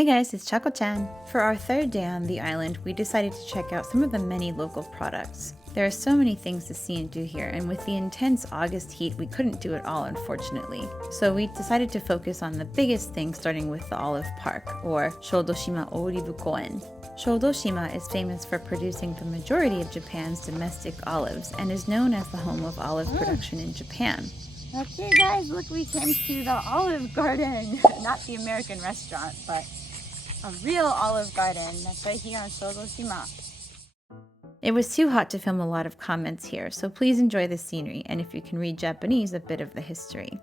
Hey guys, it's Chako-chan. For our third day on the island, we decided to check out some of the many local products. There are so many things to see and do here, and with the intense August heat, we couldn't do it all, unfortunately. So we decided to focus on the biggest thing, starting with the Olive Park, or Chako-chan Olive公園. Chako-chan is famous for producing the majority of Japan's domestic olives, and is known as the home of olive production in Japan. Okay guys, look, we came to the Olive Garden. Not the American restaurant, but a real Olive Garden. That's right here on Chako-chan. It was too hot to film a lot of comments here, so please enjoy the scenery, and if you can read Japanese, a bit of the history.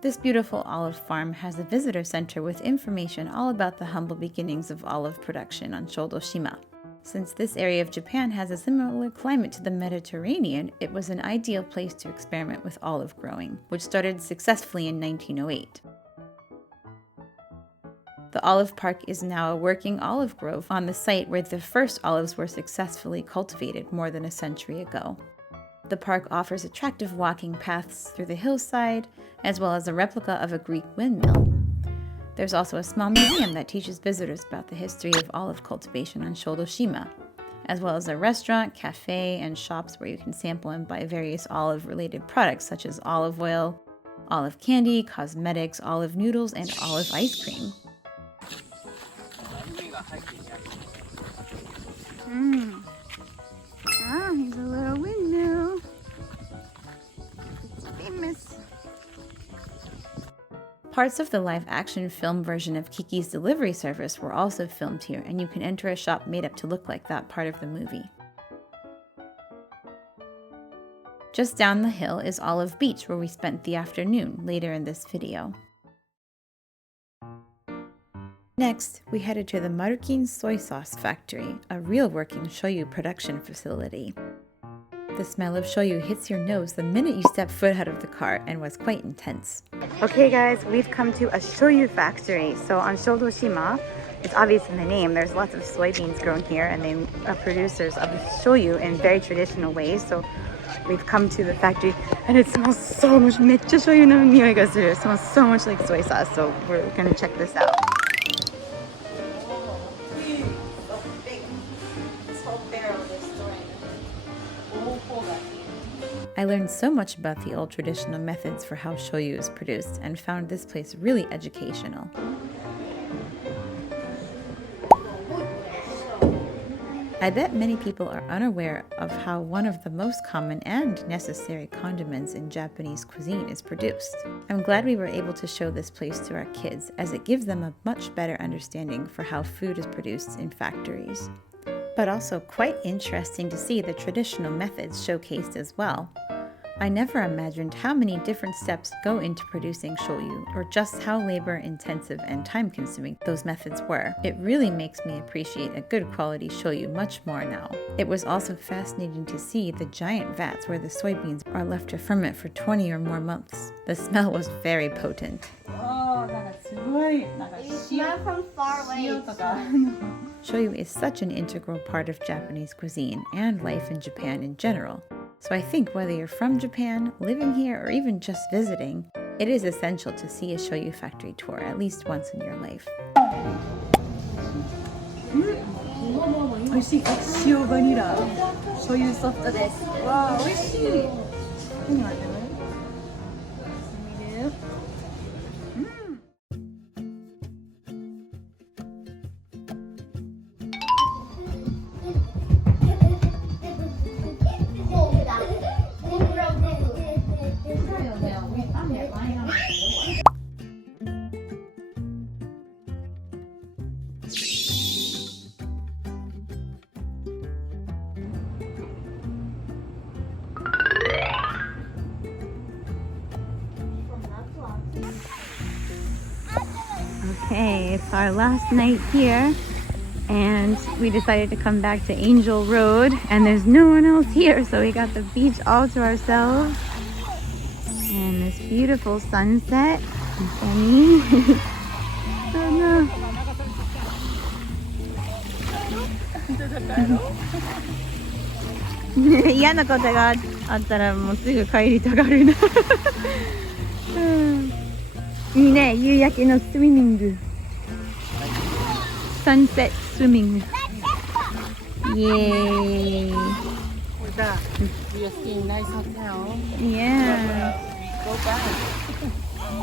This beautiful olive farm has a visitor center with information all about the humble beginnings of olive production on Chako-chan. Since this area of Japan has a similar climate to the Mediterranean, it was an ideal place to experiment with olive growing, which started successfully in 1908. The Olive Park is now a working olive grove on the site where the first olives were successfully cultivated more than a century ago. The park offers attractive walking paths through the hillside, as well as a replica of a Greek windmill. There's also a small museum that teaches visitors about the history of olive cultivation on Chako-chan, as well as a restaurant, cafe, and shops where you can sample and buy various olive-related products such as olive oil, olive candy, cosmetics, olive noodles, and olive ice cream. Here's a little windmill. It's famous. Parts of the live-action film version of Kiki's Delivery Service were also filmed here, and you can enter a shop made up to look like that part of the movie. Just down the hill is Olive Beach, where we spent the afternoon later in this video. Next, we headed to the Marukin soy sauce factory, a real working shoyu production facility. The smell of shoyu hits your nose the minute you step foot out of the car and was quite intense. Okay guys, we've come to a shoyu factory. So on Chako-chan, it's obvious in the name, there's lots of soybeans grown here, and they are producers of shoyu in very traditional ways. So we've come to the factory and it smells so much, めっちゃ醤油の匂いがする. It smells so much like soy sauce, so we're gonna check this out. I learned so much about the old traditional methods for how shoyu is produced and found this place really educational. I bet many people are unaware of how one of the most common and necessary condiments in Japanese cuisine is produced. I'm glad we were able to show this place to our kids, as it gives them a much better understanding for how food is produced in factories. But also quite interesting to see the traditional methods showcased as well. I never imagined how many different steps go into producing shoyu, or just how labor-intensive and time-consuming those methods were. It really makes me appreciate a good quality shoyu much more now. It was also fascinating to see the giant vats where the soybeans are left to ferment for 20 or more months. The smell was very potent. You smell from far away. Shoyu is such an integral part of Japanese cuisine and life in Japan in general. So I think whether you're from Japan, living here, or even just visiting, it is essential to see a shoyu factory tour at least once in your life. 美味しい。塩バニラ醤油ソフトです。わあ、美味しい。何があるの？Okay, it's our last night here, and we decided to come back to Angel Road, and there's no one else here, so we got the beach all to ourselves, and this beautiful sunset. Sunny. Oh no. 嫌なことがあったらもうすぐ帰りたがるな。いいね、夕焼けのスイミング。sunset swimming. Yay! With that, we are seeing nice hotel. Yeah. Go back.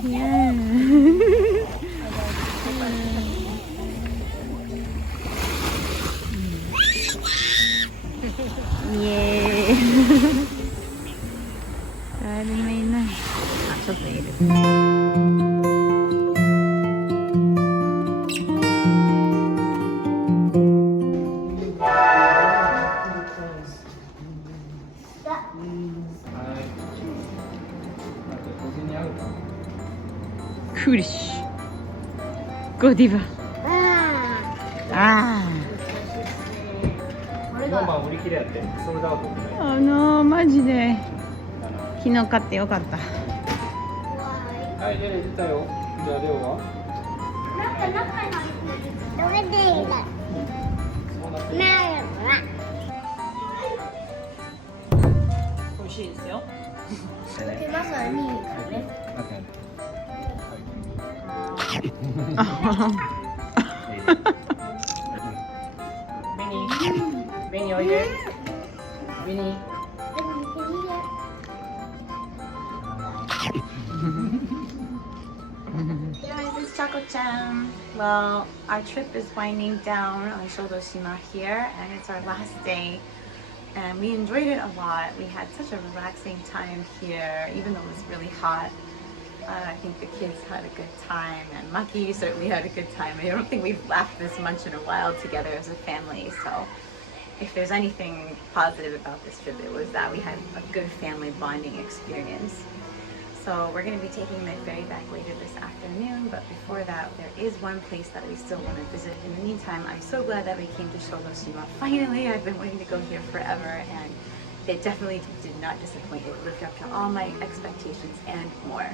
Yeah. Yay! だいぶみんな。あ、ちょっといいですね。Kurish. Godiva. Ah. 4番売り切れやってソールドアウト。あのマジで昨日買ってよかった。はい、レレ出たよ。じゃあレオは？美味しいですよ。ベニーおいで。ベニー。Guys, it's Chako-chan. Well, our trip is winding down on Shoudoshima here, and it's our last day. And we enjoyed it a lot. We had such a relaxing time here, even though it was really hot. I think the kids had a good time, and Maki certainly had a good time. I don't think we've laughed this much in a while together as a family. So, if there's anything positive about this trip, it was that we had a good family bonding experience. So we're going to be taking the ferry back later this afternoon, but before that, there is one place that we still want to visit. In the meantime, I'm so glad that we came to Shoudoshima. Finally, I've been wanting to go here forever, and it definitely did not disappoint. It lived up to all my expectations and more.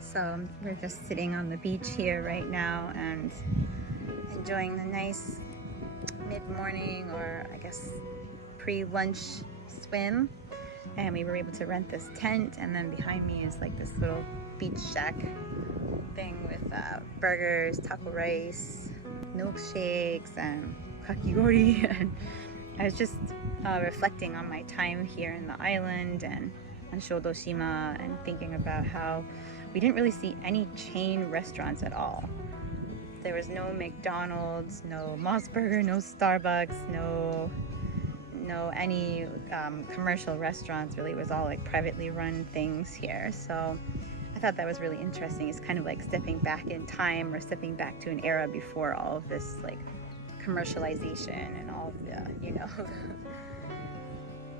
So we're just sitting on the beach here right now and enjoying the nice mid-morning, or I guess pre-lunch swim. And we were able to rent this tent, and then behind me is like this little beach shack thing with burgers, taco rice, milkshakes, and kakigori. And I was just reflecting on my time here in the island and on Shoudoshima, and thinking about how we didn't really see any chain restaurants at all. There was no McDonald's, no Moss Burger, no Starbucks, no any commercial restaurants. Really, it was all like privately run things here. So I thought that was really interesting. It's kind of like stepping back in time, or stepping back to an era before all of this like commercialization and all of the, you know,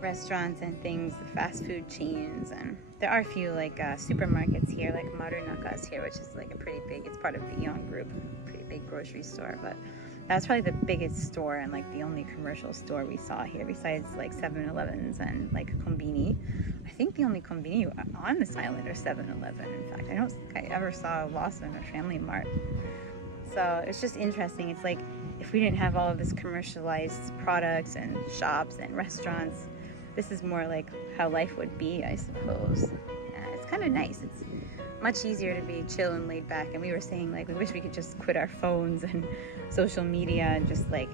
restaurants and things, the fast food chains. And there are a few like supermarkets here, like Marunaka's here, which is like a pretty big, it's part of the Eon group, pretty big grocery store. But that was probably the biggest store and like the only commercial store we saw here, besides like 7-Elevens and like Konbini. I think the only Konbini on this island are 7-Eleven. In fact, I don't think I ever saw a Lawson or Family Mart. So it's just interesting. It's like if we didn't have all of this commercialized products and shops and restaurants, this is more like how life would be, I suppose. Yeah, it's kind of nice. It's much easier to be chill and laid back. And we were saying like we wish we could just quit our phones and social media and just like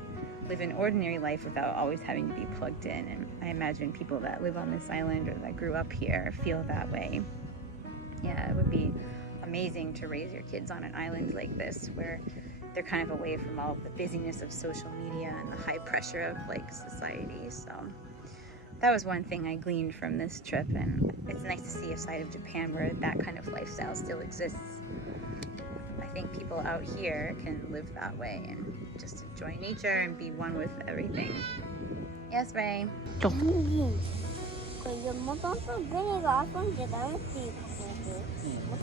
live an ordinary life without always having to be plugged in. And I imagine people that live on this island or that grew up here feel that way. Yeah, it would be amazing to raise your kids on an island like this, where they're kind of away from all of the busyness of social media and the high pressure of like society. So that was one thing I gleaned from this trip, and it's nice to see a side of Japan where that kind of lifestyle still exists. I think people out here can live that way and just enjoy nature and be one with everything. Yes, Ray? これもともとベニが遊んじゃダメっていうこと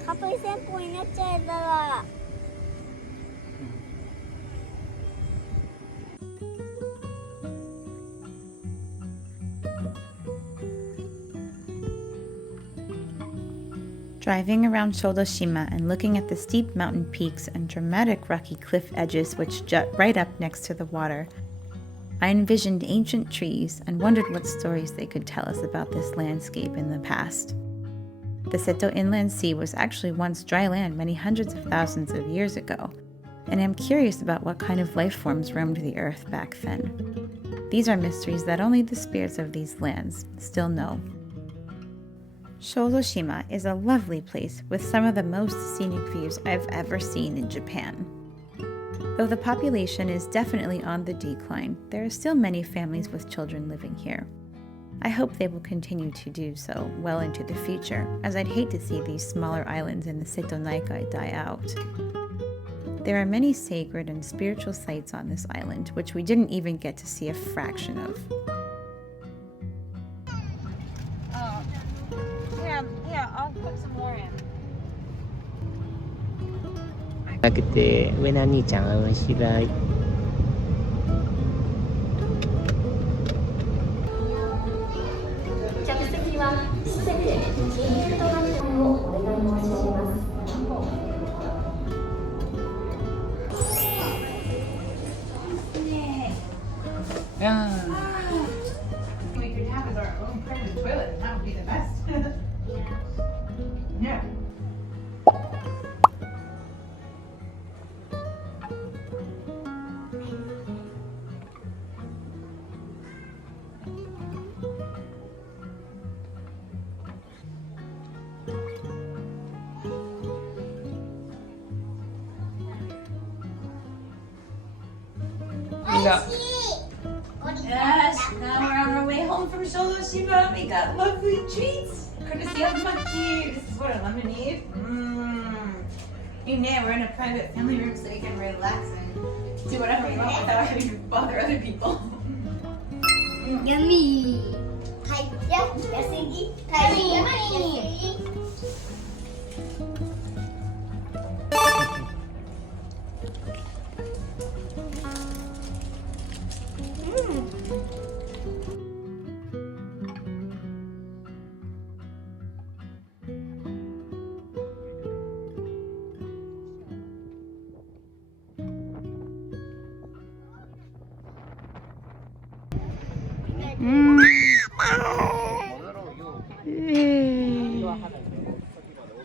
で、蚊取り線香になっちゃえたら Driving around Shoudoshima and looking at the steep mountain peaks and dramatic rocky cliff edges which jut right up next to the water, I envisioned ancient trees and wondered what stories they could tell us about this landscape in the past. The Seto Inland Sea was actually once dry land many hundreds of thousands of years ago, and I'm curious about what kind of life forms roamed the earth back then. These are mysteries that only the spirits of these lands still know. Shoudoshima is a lovely place with some of the most scenic views I've ever seen in Japan. Though the population is definitely on the decline, there are still many families with children living here. I hope they will continue to do so well into the future, as I'd hate to see these smaller islands in the Seto Naikai die out. There are many sacred and spiritual sites on this island, which we didn't even get to see a fraction of. Yeah, I'll put some more in. なくて上の兄ちゃんは面白い。着席はすべてチームとなってをお願い申し上げます。We could have our own private toilet, and that would be the best. Yeah. Yes, now we're on our way home from Shoudoshima. We got lovely treats, courtesy of Maki. This is what a lemonade. Now we're in a private family room so you can relax and do whatever you want without having to bother other people. Yummy. Yummy.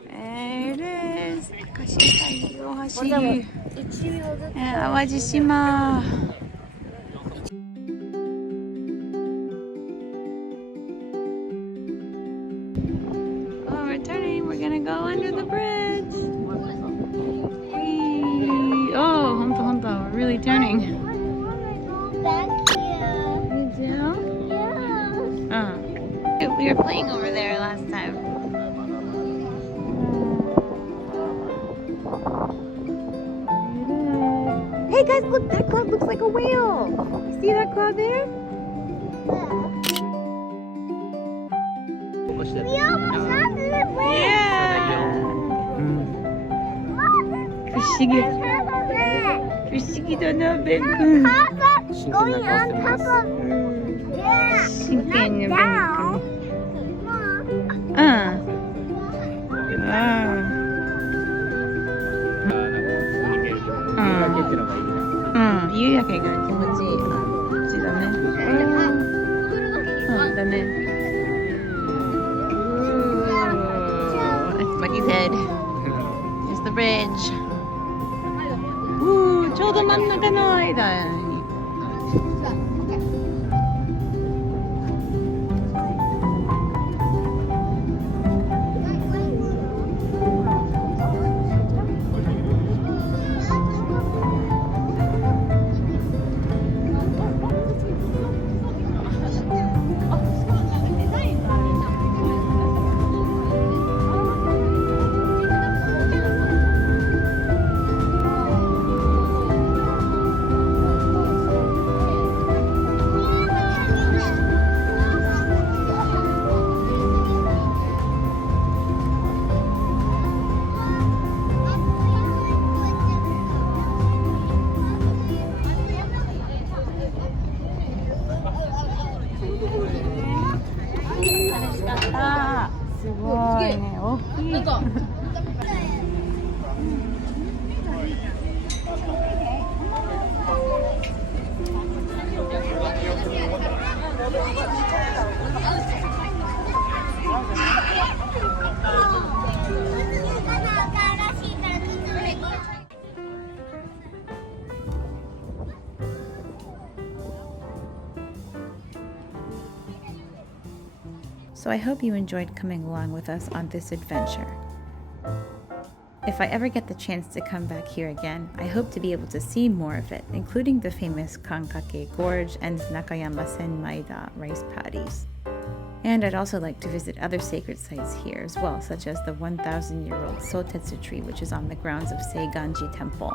There it is. 貸切大橋。淡路島。Oh, we're turning. We're gonna go under the bridge. Whee. Oh, honto. We're really turning. Back here. Yeah. We were playing over there last time. Hey guys, look, that cloud looks like a whale. You see that cloud there? We almost got to the bridge. Yeah. 不思議。不思議だな、ベン君。Going on top of yeah. 真剣なベン君。夕焼けが気持ちいい。こっちだね。だね。That's Bucky's head. Here's the bridge. ちょうど真ん中の間に。いね、大きい。So I hope you enjoyed coming along with us on this adventure. If I ever get the chance to come back here again, I hope to be able to see more of it, including the famous Kankake Gorge and Nakayama Senmaida rice paddies. And I'd also like to visit other sacred sites here as well, such as the 1,000-year-old Sotetsu tree, which is on the grounds of Seiganji Temple.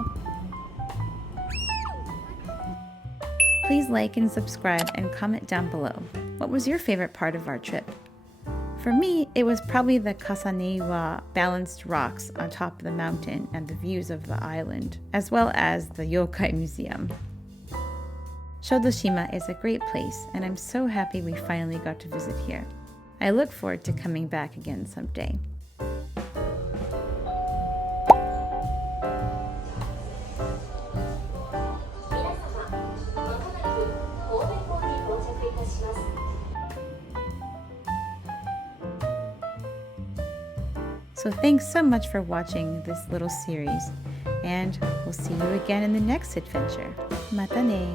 Please like and subscribe and comment down below. What was your favorite part of our trip? For me, it was probably the Kasaneiwa balanced rocks on top of the mountain and the views of the island, as well as the Yokai Museum. Shōdoshima is a great place, and I'm so happy we finally got to visit here. I look forward to coming back again someday. 皆様、まもなく神戸港に到着いたします。So thanks so much for watching this little series, and we'll see you again in the next adventure. Mata ne!